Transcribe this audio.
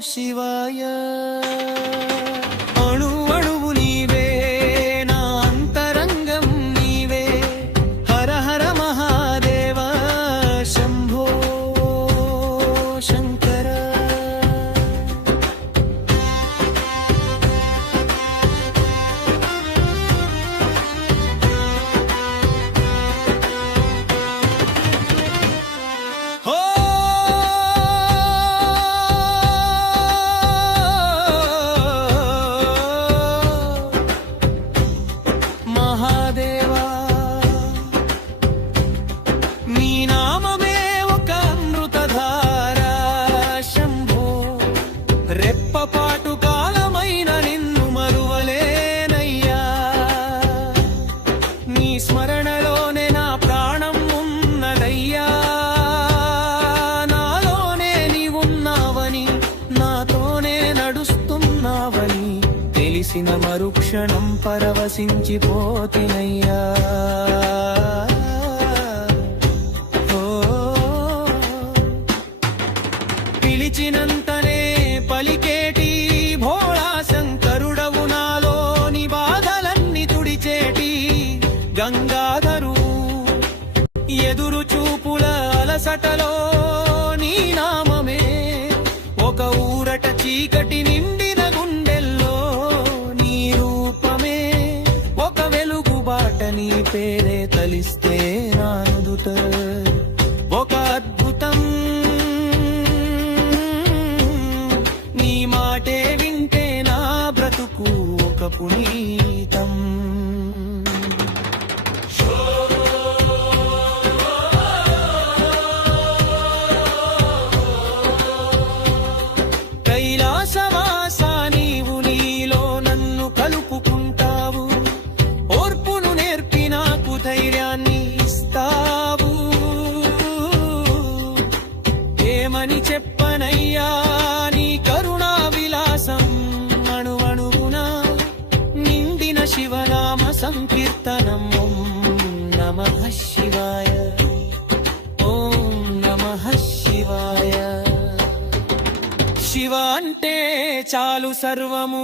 శివాయ అణు అణువు నీవే నా అంతరంగం నీవే హర హర మహాదేవ శంభో శంకర మహాదేవా నీ నామమే ఒక అమృతధార శంభో రెప్పపాటు కాలమైన నిన్ను మరువలేనయ్యా నీ స్మరణలోనే నా ప్రాణం ఉన్నదయ్యా నాలోనే నీవున్నావని నాతోనే నడుస్తున్నావని తెలిసిన మరుక్షణం పరవశించిపోతినయ్యా పిలిచినంతనే పలికేటి భోళా శంకరుడవు నాలోని బాధలన్నీ తుడిచేటి గంగాధరు ఎదురు చూపుల అలసటలో నీ నామమే ఒక ఊరట చీకటి నిండిన గుండెల్లో నీ రూపమే ఒక వెలుగు బాట నీ పేరే తలిస్తే నానుదుట ఒక అద్భుతం నీ మాటే వింటే నా బ్రతుకు ఒక పునీతం కైలాసవాస నీవు నీలో నన్ను కలుపుకుంటావు ఓర్పును నేర్పి నాకు ధైర్యాన్ని ఇస్తావు ఏమని చెప్పనయ్యా నీ కరుణా విలాసం అణువణువునా నిండిన శివనామ సంకీర్తనం ఓం నమః శివాయ ఓం నమః శివాయ శివ అంటే చాలు సర్వము